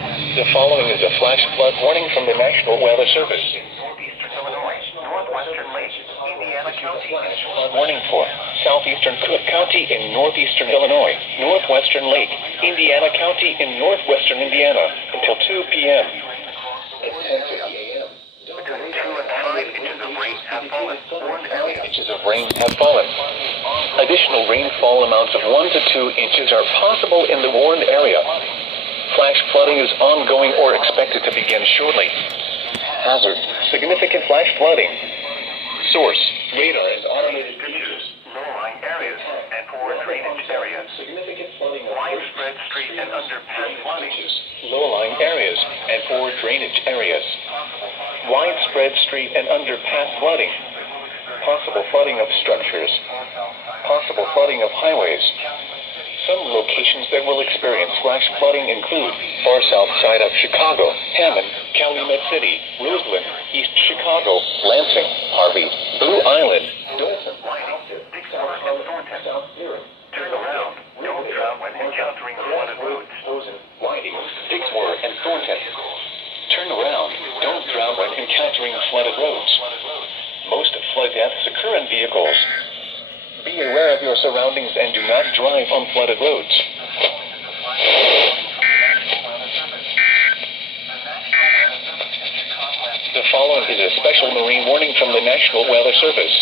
The following is a flash flood warning from the National Weather Service. Northeastern Illinois, Northwestern Lake, Indiana County. Flood warning for Southeastern Cook County in northeastern Illinois, Northwestern Lake, Indiana County in northwestern Indiana until 2 p.m. At 10:50 a.m. Between 2 and 5 inches of rain have fallen. Warned areas. Inches of rain have fallen. Additional rainfall amounts of 1 to 2 inches are possible in the warned area. Flash flooding is ongoing or expected to begin shortly. Hazard: significant flash flooding. Source: radar and automated pictures. Low-lying areas and poor drainage areas. Significant flooding of Widespread street and underpass flooding. low-lying areas and poor drainage areas. Widespread street and underpass flooding. Possible flooding of structures. Possible flooding of highways. Some locations that will experience flash flooding include far south side of Chicago, Hammond, Calumet City, Roseland, East Chicago, Lansing, Harvey, Blue Island, Dothan, Dixmoor, and Thornton. Turn around. Don't drown when encountering flooded roads. Whiting, Dixmoor, and Thornton. Turn around. Don't drown when encountering flooded roads. Most flood deaths occur in vehicles. Be aware of your surroundings and do not drive on flooded roads. The following is a special marine warning from the National Weather Service.